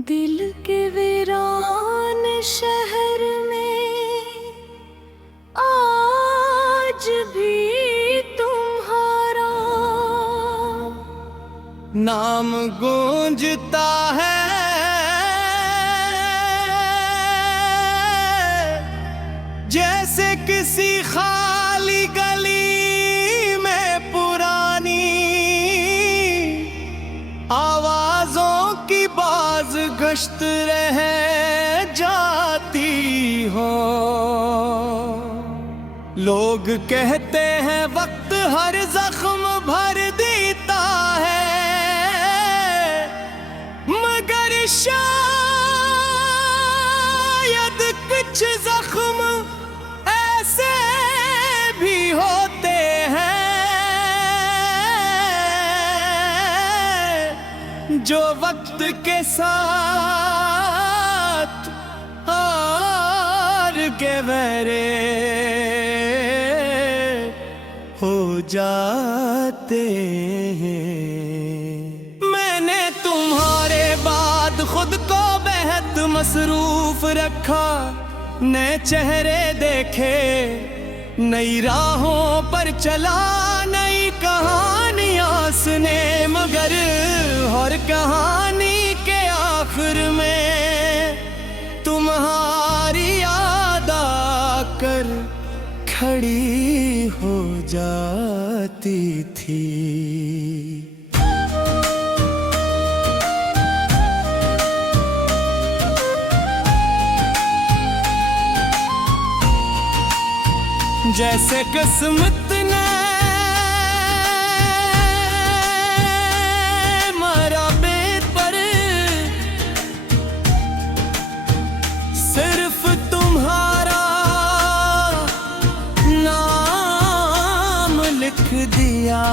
दिल के वीरान शहर में आज भी तुम्हारा नाम गूंजता है। जैसे किसी खाली गली में पुरानी आवाजों की बाज गश्त रह जाती हो। लोग कहते हैं वक्त हर जख्म भर देता है, मगर शायद कुछ जख्म ऐसे भी होते हैं जो वक्त के साथ हार के बहरे हो जाते हैं। मैंने तुम्हारे बाद खुद को बेहद मसरूफ रखा, नए चेहरे देखे, नई राहों पर चला, नई कहानियां सुने, मगर हर कहानी के आखिर में तुम्हारी याद आकर खड़ी हो जाती थी। जैसे किस्मत ने मारा बेत पर सिर्फ तुम्हारा नाम लिख दिया।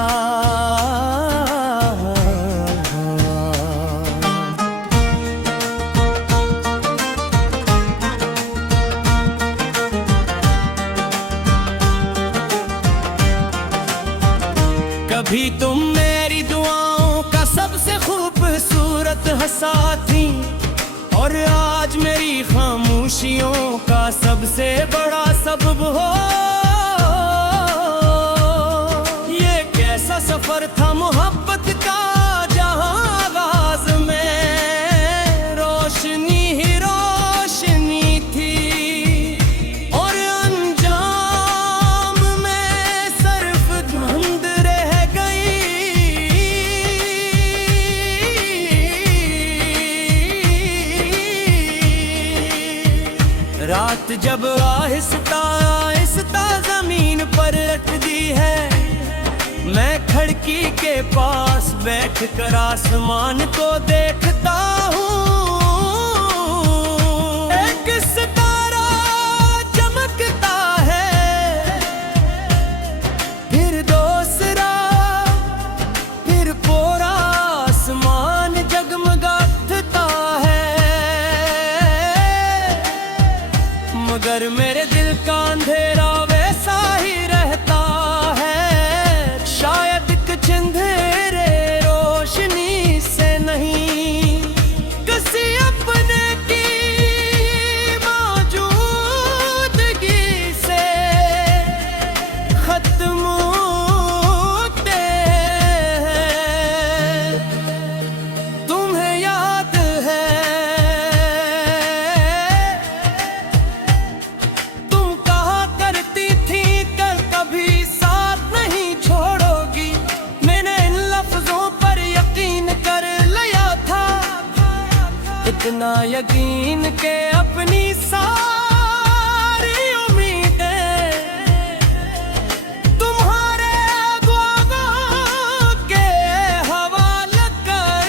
कभी तुम मेरी दुआओं का सबसे खूबसूरत हंसा थी, और आज मेरी खामोशियों का सबसे बड़ा सबब हो। ये कैसा सफर था मोहब्बत का, जहां आगाज में रोशनी ही रोशनी थी, और अंजाम में सिर्फ धुंध रह गई। रात जब आहिस्ता आहिस्ता जमीन पर लटती है, मैं खिड़की के पास बैठकर आसमान को देखता हूँ। एक सितारा चमकता है, फिर दूसरा, फिर पूरा आसमान जगमगाता है, मगर मेरे दिल का अंधेरा वैसा ही रहता है। शायद कुछ अंधेरे रोशनी से नहीं, किसी अपने की मौजूदगी से खत्म होते हैं। तुम्हें याद है इतना यकीन के अपनी सारी उम्मीदें तुम्हारे दुआओं के हवाले कर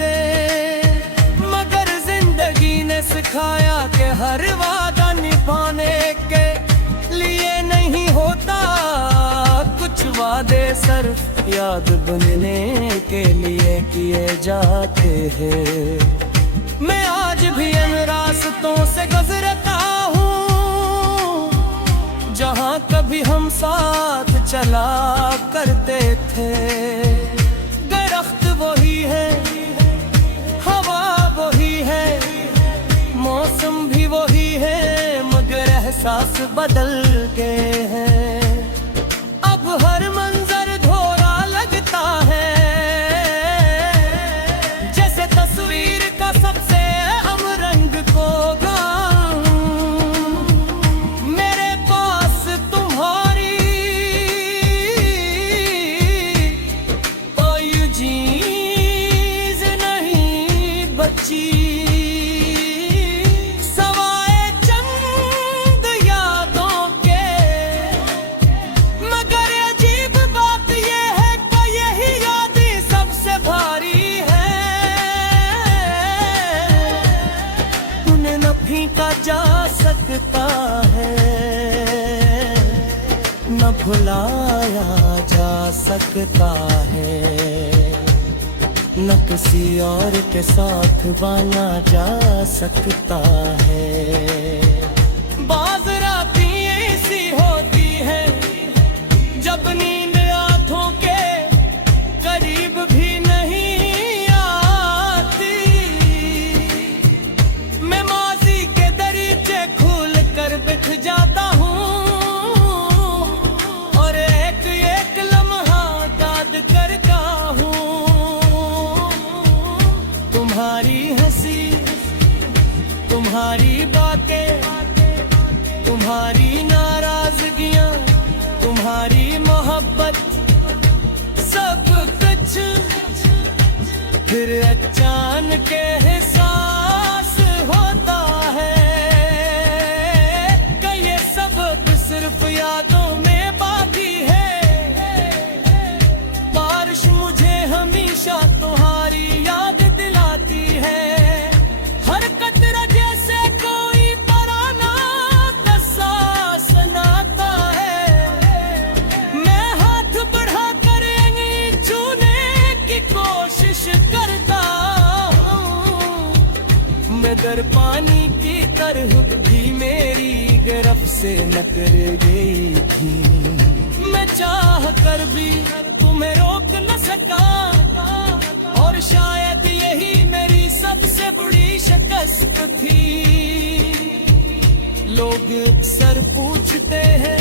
दे, मगर जिंदगी ने सिखाया कि हर वादा निभाने के लिए नहीं होता, कुछ वादे सिर्फ याद बनने के लिए किए जाते हैं। मैं आज भी इन रास्तों से गुजरता हूँ, जहाँ कभी हम साथ चला करते थे। दरख्त वही है, हवा वही एहसास बदल गए हैं। अब हर मंजर धोरा लगता है, जैसे तस्वीर का सबसे अहम रंग खो मेरे पास तुम्हारी कोई चीज नहीं बची। फीका जा सकता है, न भुलाया जा सकता है, न किसी और के साथ बाना जा सकता है। बाज़ रातें ऐसी होती है जब नींद आँखों के करीब भी नहीं आती। मैं बिठ जाता हूँ और एक एक लम्हा याद करता हूँ। तुम्हारी हंसी, तुम्हारी बातें, तुम्हारी नाराजगियाँ, तुम्हारी मोहब्बत, सब कुछ फिर अचानक एहसास होता है। सिर्फ यादों में बाकी है। बारिश मुझे हमेशा तुम्हारी याद दिलाती है। हर कतरा जैसे कोई पुराना किस्सा सुनाता है। मैं हाथ बढ़ा कर यहीं छूने की कोशिश करता हूँ। मैं दर पानी की तरह भी मेरी गिरफ्त से न कर गई थी। मैं चाह कर भी तुम्हें रोक न सका और शायद यही मेरी सबसे बड़ी शिकस्त थी। लोग अक्सर पूछते हैं